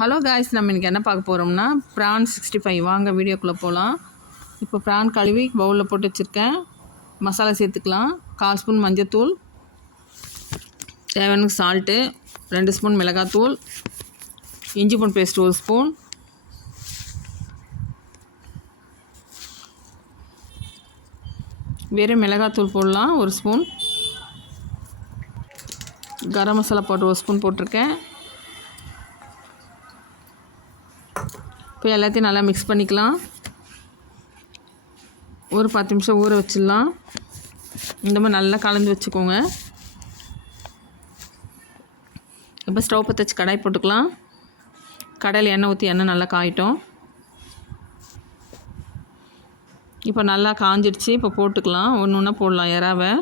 Hello guys, நம்ம இன்றைக்கி என்ன பார்க்க போகிறோம்னா ப்ரான் 65. வாங்க வீடியோக்குள்ளே போகலாம். இப்போ ப்ரான் கழுவி பவுலில் போட்டு வச்சுருக்கேன். மசாலா சேர்த்துக்கலாம். 1/4 ஸ்பூன் மஞ்சத்தூள், தேவையான சால்ட்டு, 2 ஸ்பூன் மிளகாத்தூள், இஞ்சி பூண்டு பேஸ்ட் 1 ஸ்பூன், வெறும் மிளகாத்தூள் போடலாம் 1 spoon, garam masala powder 1 spoon போட்டிருக்கேன். இப்போ எல்லாத்தையும் நல்லா மிக்ஸ் பண்ணிக்கலாம். ஒரு 10 நிமிஷம் ஊற வச்சிடலாம். இந்த மாதிரி நல்லா கலந்து வச்சுக்கோங்க. இப்போ ஸ்டவ் பற்ற வச்சு கடாய் போட்டுக்கலாம். கடாயில் எண்ணெய் ஊற்றி எண்ணெய் நல்லா காயிட்டோம். இப்போ நல்லா காஞ்சிடுச்சு. இப்போ போட்டுக்கலாம். ஒன்று ஒன்றா போடலாம். இறாவை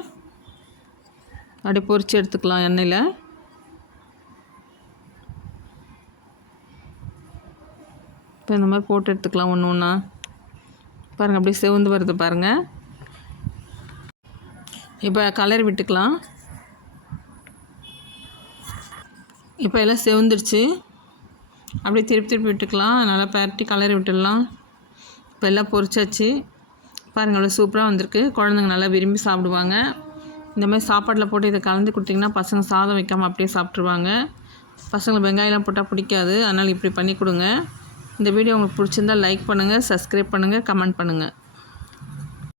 அப்படியே பொரித்து எடுத்துக்கலாம் எண்ணெயில். இப்போ இந்த மாதிரி போட்டு எடுத்துக்கலாம் ஒன்று ஒன்றா. பாருங்கள், அப்படியே செவந்து வருது பாருங்கள். இப்போ கலர் விட்டுக்கலாம். இப்போ எல்லாம் செவந்துடுச்சு. அப்படியே திருப்பி திருப்பி விட்டுக்கலாம். நல்லா பரட்டி கலர் விட்டுடலாம். இப்போ எல்லாம் பொரிச்சாச்சு. பாருங்கள், அவ்வளோ சூப்பராக வந்திருக்கு. குழந்தைங்க நல்லா விரும்பி சாப்பிடுவாங்க. இந்த மாதிரி சாப்பாட்டில் போட்டு இதை கலந்து கொடுத்திங்கன்னா பசங்க சாதம் வைக்காமல் அப்படியே சாப்பிட்ருவாங்க. பசங்களுக்கு வெங்காயம்லாம் போட்டால் பிடிக்காது. அதனால் இப்படி பண்ணி கொடுங்க. இந்த வீடியோ உங்களுக்கு பிடிச்சிருந்தால் லைக் பண்ணுங்கள், சப்ஸ்கிரைப் பண்ணுங்கள், கமெண்ட் பண்ணுங்கள்.